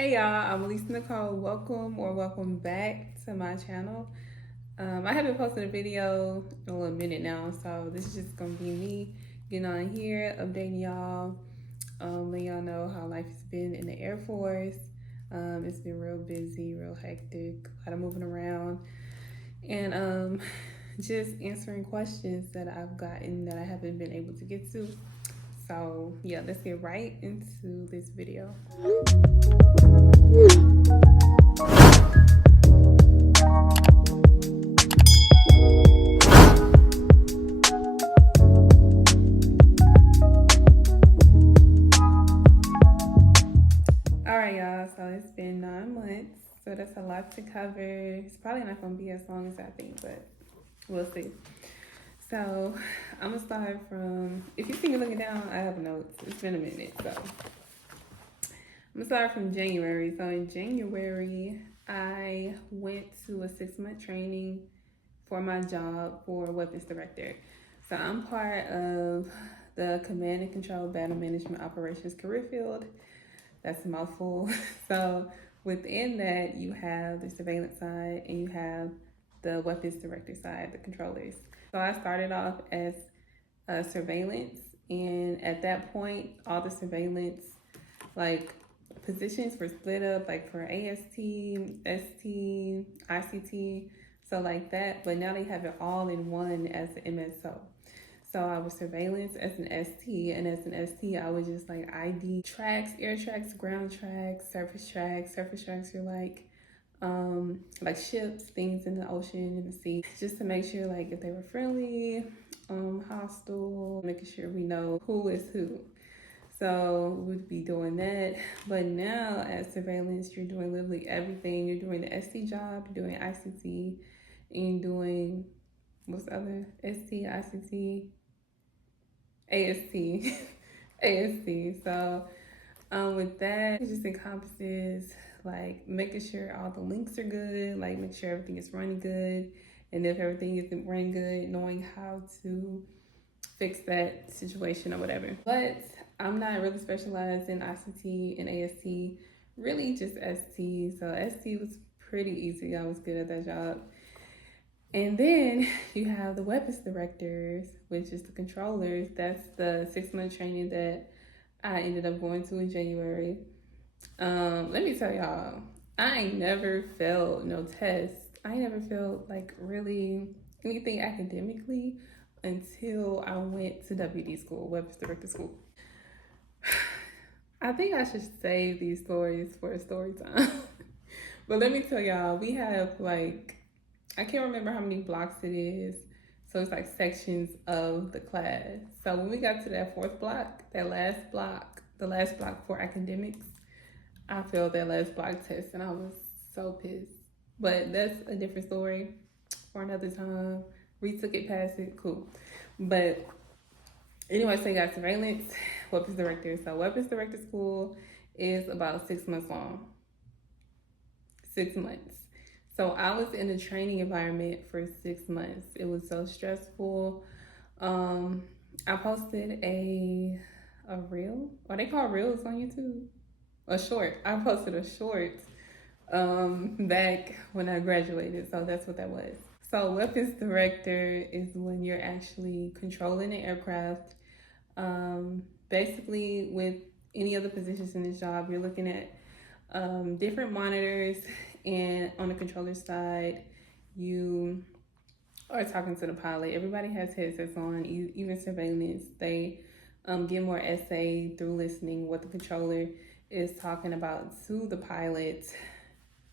Hey y'all, I'm Alisa Nicole. Welcome back to my channel. I haven't posted a video in a little minute now, so this is just gonna be me getting on here, updating y'all, letting y'all know how life has been in the Air Force. It's been real busy, real hectic, a lot of moving around, and just answering questions that I've gotten that I haven't been able to get to. So yeah, let's get right into this video. Alright, y'all, so it's been 9 months, so that's a lot to cover. It's probably not going to be as long as I think, but we'll see. So, I'm going to start from, if you see me looking down, I have notes. It's been a minute, so. I'm going to start from January. So, in January, I went to a 6-month training for my job for weapons director. So, I'm part of the Command and Control Battle Management Operations career field. That's a mouthful. So within that, you have the surveillance side and you have the weapons director side, the controllers. So I started off as surveillance, and at that point, all the surveillance like positions were split up, like for AST, ST, ICT, so like that. But now they have it all in one as the MSO. So I was surveillance as an ST, and as an ST, I was just like ID tracks, air tracks, ground tracks, surface tracks. Surface tracks are like ships, things in the ocean, in the sea, just to make sure like if they were friendly, hostile, making sure we know who is who. So we'd be doing that. But now as surveillance, you're doing literally everything. You're doing the ST job, you're doing ICT, and you're doing what's the other? ST, ICT, AST, AST. So with that, it just encompasses like making sure all the links are good, like make sure everything is running good, and if everything isn't running good, knowing how to fix that situation or whatever. But I'm not really specialized in ICT and AST, really just ST. So ST was pretty easy. I was good at that job. And then you have the weapons directors, which is the controllers. That's the 6-month training that I ended up going to in January. Let me tell y'all, I ain't never failed no test. I ain't never failed like really anything academically until I went to WD school, weapons director school. I think I should save these stories for a story time. But let me tell y'all, we have like, I can't remember how many blocks it is. So it's like sections of the class. So when we got to that fourth block, that last block, the last block for academics, I failed that last block test and I was so pissed. But that's a different story for another time. Retook it, passed it, cool. But anyway, so you got surveillance, weapons director. So weapons director school is about 6 months long. 6 months. So I was in a training environment for 6 months. It was so stressful. I posted a reel. Are they called reels on YouTube? A short. I posted a short back when I graduated. So that's what that was. So weapons director is when you're actually controlling an aircraft. Basically, with any other positions in this job, you're looking at different monitors, and on the controller side, you are talking to the pilot. Everybody has headsets on, even surveillance. They get more essay through listening what the controller is talking about to the pilot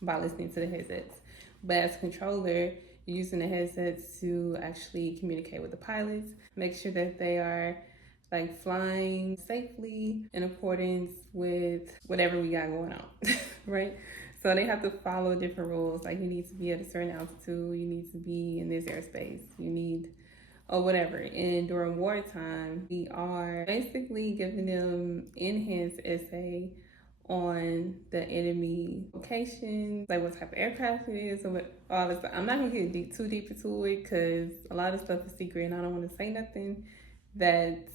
by listening to the headsets. But as a controller, you're using the headsets to actually communicate with the pilots, make sure that they are like flying safely in accordance with whatever we got going on, right? So they have to follow different rules. Like you need to be at a certain altitude, you need to be in this airspace, you need, or whatever. And during wartime, we are basically giving them enhanced essay on the enemy locations, like what type of aircraft it is, and what all this stuff. I'm not gonna get too deep into it because a lot of stuff is secret and I don't want to say nothing that's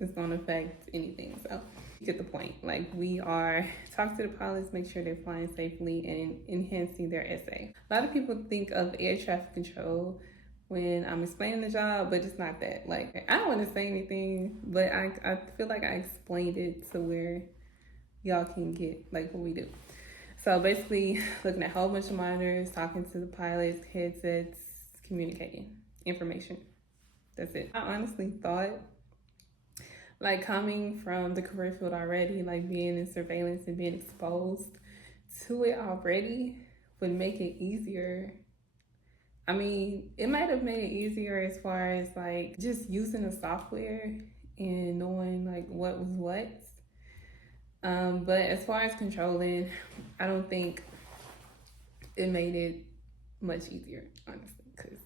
it's going to affect anything. So you get the point. Like, we are talk to the pilots, make sure they're flying safely and enhancing their essay. A lot of people think of air traffic control when I'm explaining the job, but it's not that. Like, I don't want to say anything, but I feel like I explained it to where y'all can get like what we do. So basically, looking at a whole bunch of monitors, talking to the pilots, headsets, communicating information. That's it. I honestly thought, like, coming from the career field already, like being in surveillance and being exposed to it already would make it easier. I mean, it might have made it easier as far as like just using the software and knowing like what was what. But as far as controlling, I don't think it made it much easier, honestly, because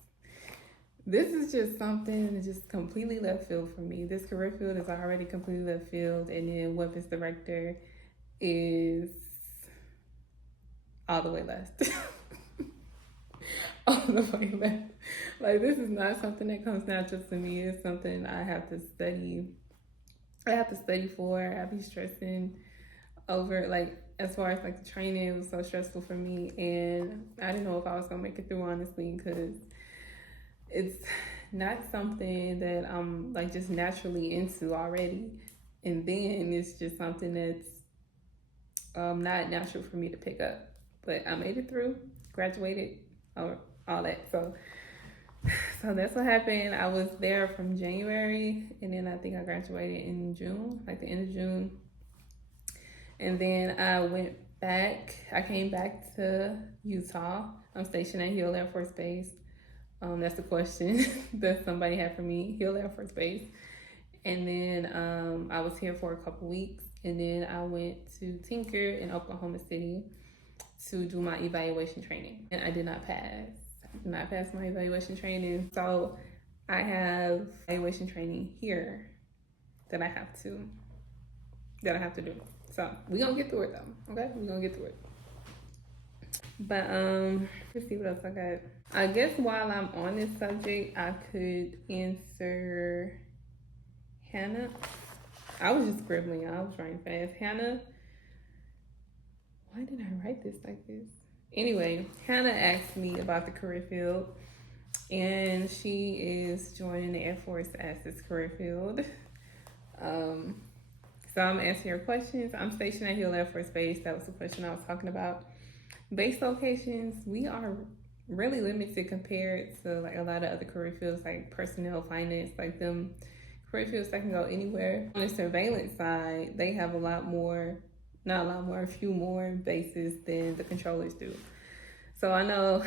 this is just something that's just completely left field for me. This career field is already completely left field, and then weapons director is all the way left. All the way left. Like, this is not something that comes natural to me. It's something I have to study. I have to study for. I be stressing over, like, as far as like the training, it was so stressful for me, and I didn't know if I was gonna make it through, honestly, because it's not something that I'm like just naturally into already, and then it's just something that's not natural for me to pick up. But I made it through, graduated, all that. So that's what happened. I was there from January, and then I think I graduated in June, like the end of June. And then I came back to Utah. I'm stationed at Hill Air Force Base. That's the question that somebody had for me, Hill Air Force Base. And then I was here for a couple weeks, and then I went to Tinker in Oklahoma City to do my evaluation training. And I did not pass. I did not pass my evaluation training. So I have evaluation training here that I have to do. So we gonna get through it though, okay? We gonna get through it. But let's see what else I got. I guess while I'm on this subject, I could answer Hannah. I was just scribbling. I was writing fast. Hannah. Why did I write this like this? Anyway, Hannah asked me about the career field, and she is joining the Air Force as this career field. So I'm answering your questions. I'm stationed at Hill Air Force Base. That was the question I was talking about. Base locations, we are really limited compared to like a lot of other career fields like personnel, finance, like them career fields that can go anywhere. On the surveillance side, they have a few more bases than the controllers do. So I know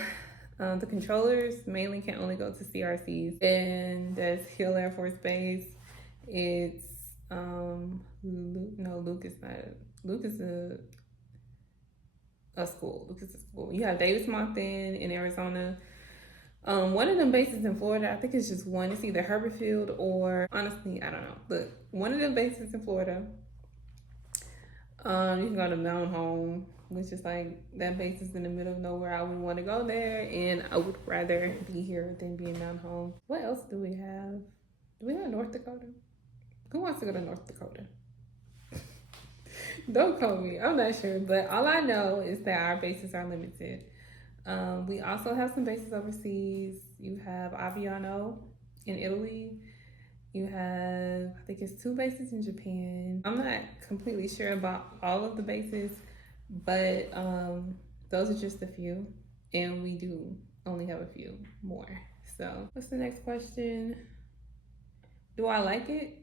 the controllers mainly can only go to CRCs, and that's Hill Air Force Base. It's Luke is not. Luke is a school. Luke is a school. You have Davis Monthan in Arizona. One of them bases in Florida, I think it's just one. It's either Herbert Field or, honestly, I don't know. But one of them bases in Florida. You can go to Mountain Home, which is like, that base is in the middle of nowhere. I wouldn't want to go there, and I would rather be here than be in Mountain Home. What else do we have? Do we have North Dakota? Who wants to go to North Dakota? Don't call me. I'm not sure. But all I know is that our bases are limited. We also have some bases overseas. You have Aviano in Italy. You have, I think it's 2 bases in Japan. I'm not completely sure about all of the bases, but those are just a few. And we do only have a few more. So what's the next question? Do I like it?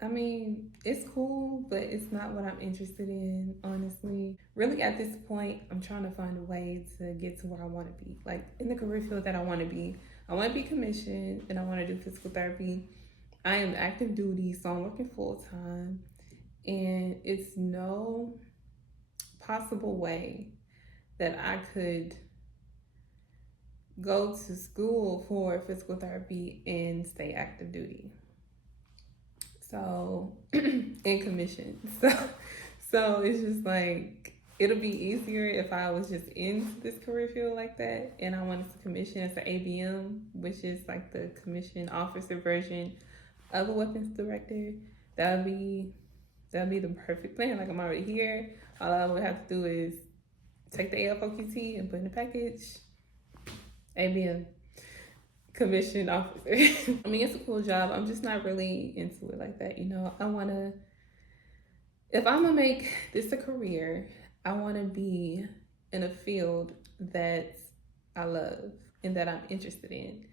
I mean, it's cool, but it's not what I'm interested in, honestly. Really, at this point, I'm trying to find a way to get to where I want to be. Like, in the career field that I want to be commissioned, and I want to do physical therapy. I am active duty, so I'm working full time, and it's no possible way that I could go to school for physical therapy and stay active duty. So, in commission. So it's just like, it'll be easier if I was just in this career field like that, and I wanted to commission as an ABM, which is like the commission officer version of a weapons director. that'd be the perfect plan. Like I'm already here. All I would have to do is take the AFOQT and put in the package. ABM, commissioned officer. I mean, it's a cool job. I'm just not really into it like that. You know, if I'm gonna make this a career, I wanna be in a field that I love and that I'm interested in.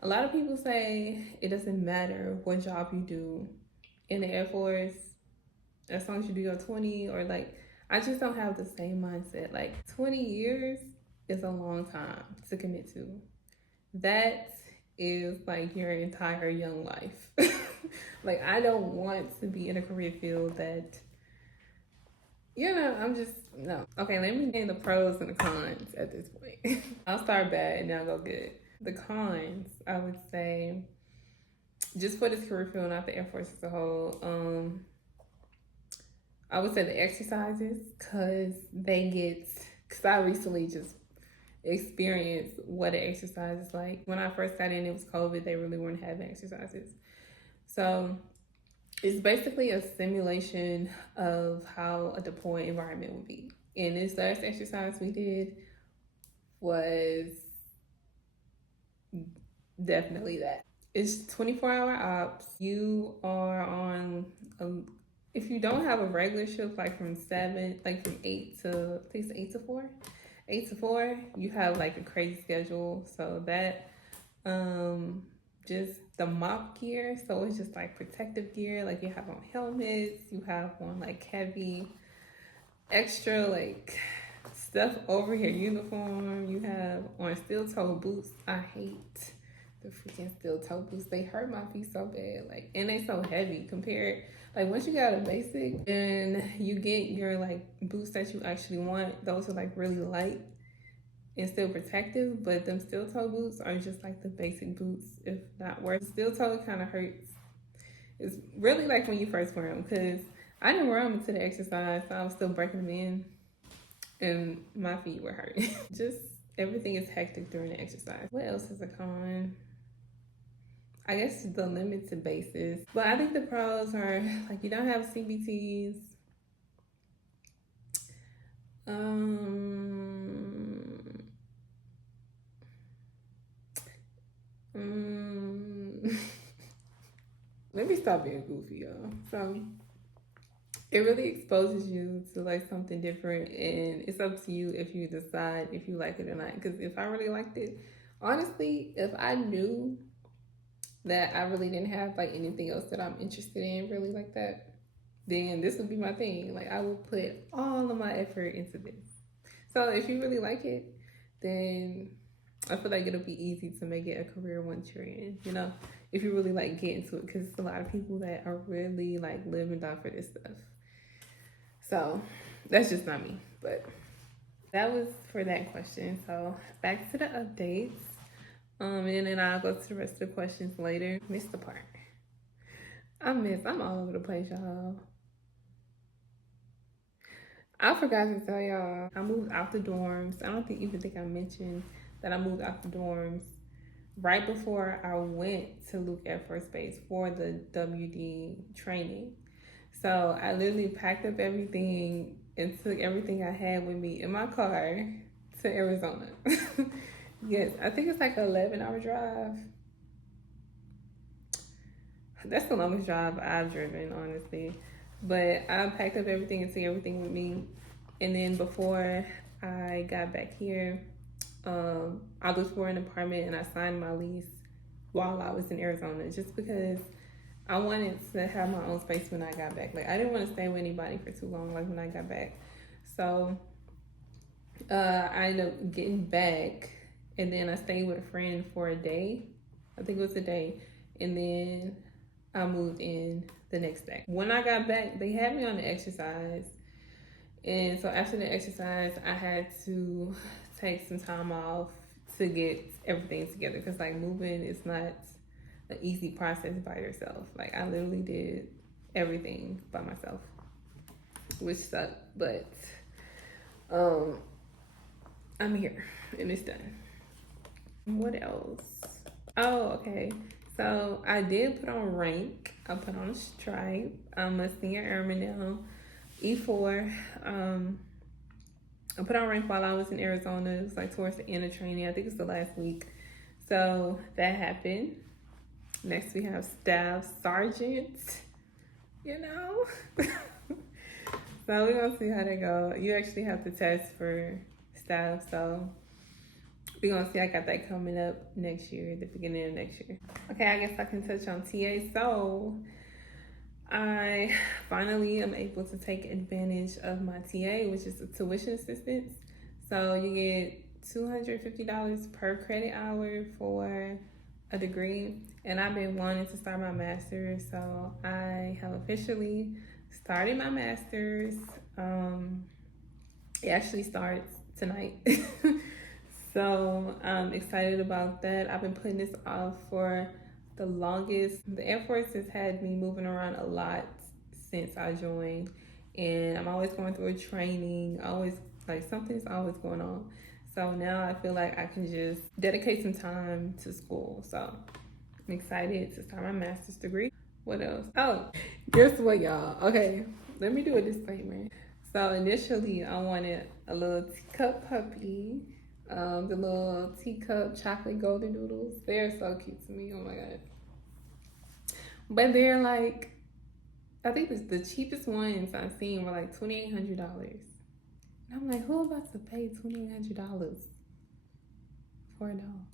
A lot of people say it doesn't matter what job you do in the Air Force, as long as you do your 20, or like, I just don't have the same mindset. Like 20 years is a long time to commit to. That is like your entire young life. Like I don't want to be in a career field that, you know, I'm just, no. Okay, let me name the pros and the cons at this point. I'll start bad and then I'll go good. The cons, I would say, just for this career field, not the Air Force as a whole, I would say the exercises, because I recently just experienced what an exercise is like. When I first got in, it was COVID, they really weren't having exercises. So it's basically a simulation of how a deployed environment would be. And this last exercise we did was definitely that. It's 24-hour ops. You are on if you don't have a regular shift, like from 8 to, I think it's 8 to 4. 8 to 4, you have like a crazy schedule. So that, just the mop gear. So it's just like protective gear. Like you have on helmets, you have on like heavy, extra like stuff over your uniform. You have on steel toe boots. I hate the freaking steel toe boots. They hurt my feet so bad. Like, and they so heavy compared. Like once you got a basic and you get your like boots that you actually want, those are like really light and still protective, but them steel toe boots are just like the basic boots, if not worse. Steel toe kind of hurts. It's really like when you first wear them, because I didn't wear them until the exercise, so I was still breaking them in and my feet were hurting. Just everything is hectic during the exercise. What else is a con? I guess the limited bases. But I think the pros are like you don't have CBTs. Let me stop being goofy, y'all. So it really exposes you to like something different, and it's up to you if you decide if you like it or not. Because if I really liked it, honestly, if I knew that I really didn't have like anything else that I'm interested in really like that, then this would be my thing. Like I would put all of my effort into this. So if you really like it, then I feel like it'll be easy to make it a career once you're in, you know, if you really like get into it, because it's a lot of people that are really like live and die for this stuff. So that's just not me, but that was for that question. So back to the updates. And then I'll go to the rest of the questions later. Missed the part. I'm all over the place, y'all. I forgot to tell y'all, I moved out the dorms. I don't even think I mentioned that I moved out the dorms right before I went to Luke Air Force Base for the WD training. So I literally packed up everything and took everything I had with me in my car to Arizona. Yes, I think it's like an 11-hour drive. That's the longest drive I've driven, honestly. But I packed up everything and took everything with me. And then before I got back here, I looked for an apartment and I signed my lease while I was in Arizona, just because I wanted to have my own space when I got back. Like I didn't want to stay with anybody for too long, like when I got back. So I ended up getting back, and then I stayed with a friend for a day. I think it was a day. And then I moved in the next day. When I got back, they had me on the exercise. And so after the exercise, I had to take some time off to get everything together. Because like moving is not an easy process by yourself. Like I literally did everything by myself, which sucked. But I'm here and it's done. What else? Oh, okay. So I did put on rank I put on a stripe. I'm a senior airman now, E4. I put on rank while I was in Arizona. It was like towards the end of training. I think it's the last week. So that happened. Next we have staff sergeant, you know. So we're gonna see how they go. You actually have to test for staff, so we're gonna see. I got that coming up next year, the beginning of next year. Okay, I guess I can touch on TA. So I finally am able to take advantage of my TA, which is the tuition assistance. So you get $250 per credit hour for a degree, and I've been wanting to start my master's, so I have officially started my master's. It actually starts tonight. So I'm excited about that. I've been putting this off for the longest. The Air Force has had me moving around a lot since I joined, and I'm always going through a training, always like something's always going on. So now I feel like I can just dedicate some time to school. So I'm excited to start my master's degree. What else? Oh, guess what, y'all? Okay, let me do a disclaimer. So initially I wanted a little teacup puppy. The little teacup chocolate golden doodles. They're so cute to me. Oh my god. But they're like, I think the cheapest ones I've seen were like $2,800. And I'm like, who about to pay $2,800 for a dog?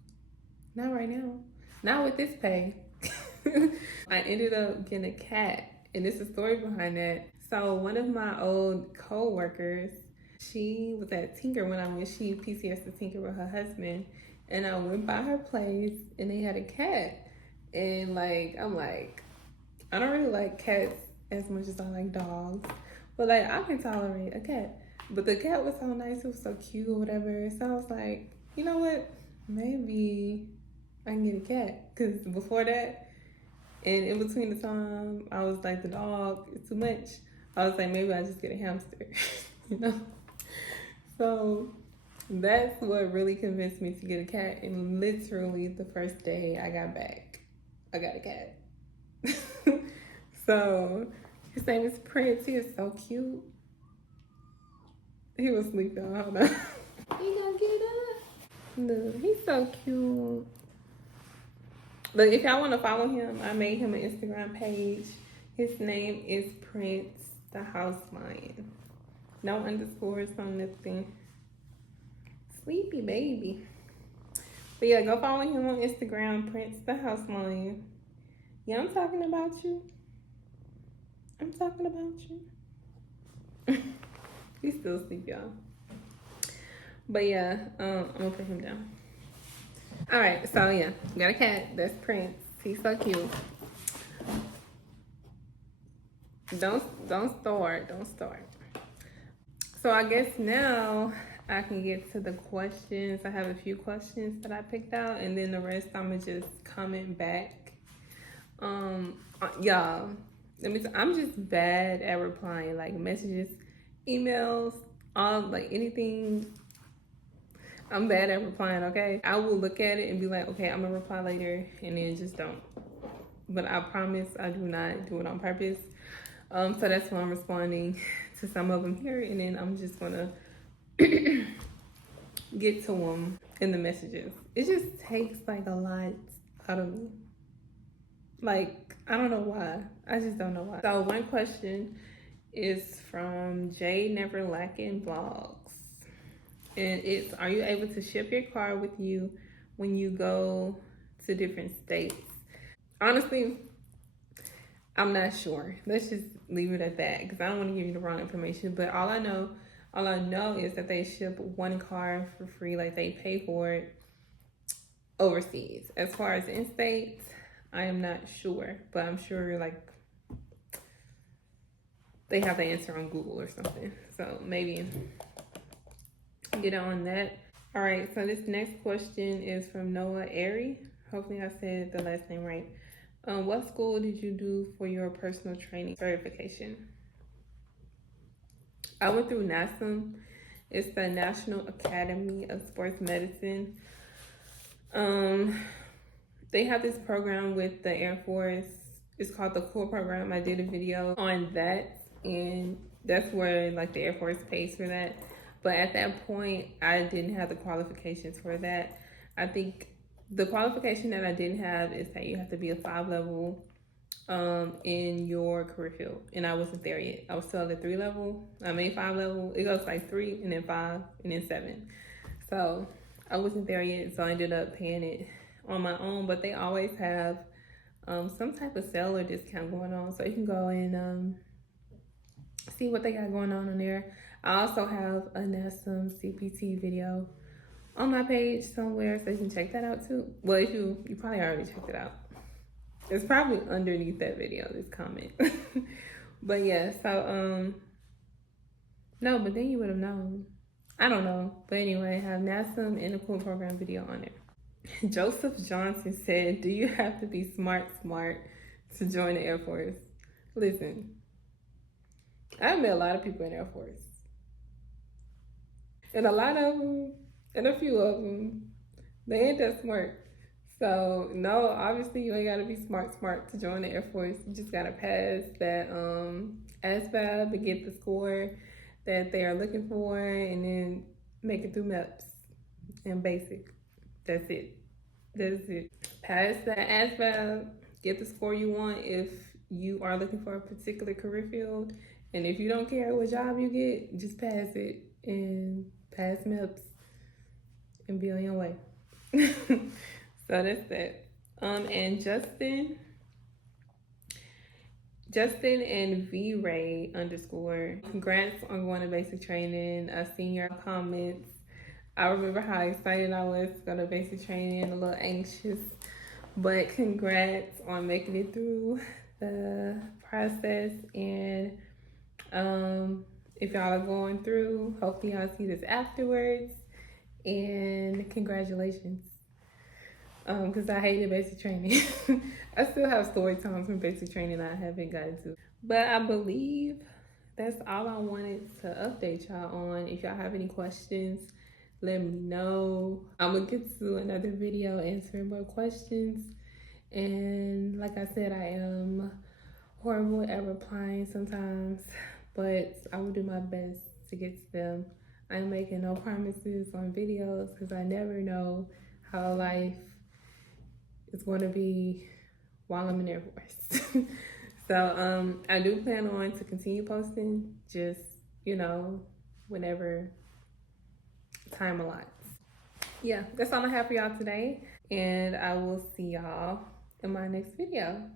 Not right now. Not with this pay. I ended up getting a cat, and there's a story behind that. So one of my old co-workers, she was at Tinker when I went. She PCS to Tinker with her husband, and I went by her place, and they had a cat. And like, I'm like, I don't really like cats as much as I like dogs, but like I can tolerate a cat. But the cat was so nice, it was so cute or whatever. So I was like, you know what? Maybe I can get a cat. Because before that, and in between the time, I was like, the dog is too much. I was like, maybe I just get a hamster, you know? So that's what really convinced me to get a cat. And literally the first day I got back, I got a cat. So his name is Prince. He is so cute. He was sleeping. Hold on. He gonna get up. Look, he's so cute. Look, if y'all want to follow him, I made him an Instagram page. His name is Prince the House Lion. No underscores on nothing. Sleepy baby. But yeah, go follow him on Instagram, Prince the House Lion. Yeah, I'm talking about you. I'm talking about you. He's still asleep, y'all. But yeah, I'm gonna put him down. All right, so yeah, got a cat. That's Prince. He's so cute. Don't start. Don't start. So I guess now I can get to the questions. I have a few questions that I picked out, and then the rest I'ma just comment back. Y'all, I'm just bad at replying, like messages, emails, all like anything. I'm bad at replying, okay? I will look at it and be like, okay, I'm gonna reply later, and then just don't. But I promise I do not do it on purpose. So that's why I'm responding to some of them here, and then I'm just gonna get to them in the messages. It just takes like a lot out of me. Like, I don't know why. I just don't know why. So one question is from Jay Never Lacking Vlogs. And it's, are you able to ship your car with you when you go to different states? Honestly, I'm not sure. Let's just leave it at that, because I don't want to give you the wrong information. But all I know is that they ship one car for free, like they pay for it overseas. As far as in states, I am not sure, but I'm sure like they have the answer on Google or something. So maybe get on that. All right, so this next question is from Noah Airy. Hopefully I said the last name right. What school did you do for your personal training certification? I went through NASM. It's the National Academy of Sports Medicine. They have this program with the Air Force. It's called the Core Program. I did a video on that, and that's where like the Air Force pays for that. But at that point, I didn't have the qualifications for that. I think the qualification that I didn't have is that you have to be a 5 level in your career field, and I wasn't there yet. I was still at the 3 level. I mean 5 level. It goes like 3 and then 5 and then 7. So I wasn't there yet, so I ended up paying it on my own. But they always have some type of sale or discount going on, so you can go and see what they got going on there. I also have a NASM CPT video on my page somewhere, so you can check that out too. Well, if you probably already checked it out. It's probably underneath that video, this comment. But yeah, so no, but then you would have known. I don't know, but anyway, I have NASM and the Core Program video on there. Joseph Johnson said, "Do you have to be smart to join the Air Force?" Listen, I've met a lot of people in the Air Force, and a lot of them, and a few of them, they ain't that smart. So no, obviously you ain't gotta be smart to join the Air Force. You just gotta pass that ASVAB and get the score that they are looking for, and then make it through MEPS and basic. That's it. Pass that ASVAB, get the score you want if you are looking for a particular career field, and if you don't care what job you get, just pass it and pass MEPS and be on your way. So that's that. And Justin and V-Ray _ congrats on going to basic training. I've seen your comments. I remember how excited I was to go to basic training, a little anxious, but congrats on making it through the process. And if y'all are going through, hopefully y'all see this afterwards, and congratulations. Because I hated basic training. I still have story times from basic training I haven't gotten to. But I believe that's all I wanted to update y'all on. If y'all have any questions, let me know. I'm going to get to another video answering more questions. And like I said, I am horrible at replying sometimes, but I will do my best to get to them. I'm making no promises on videos because I never know how life is going to be while I'm in the Air Force. So I do plan on to continue posting, just, you know, whenever time allots. Yeah, that's all I have for y'all today, and I will see y'all in my next video.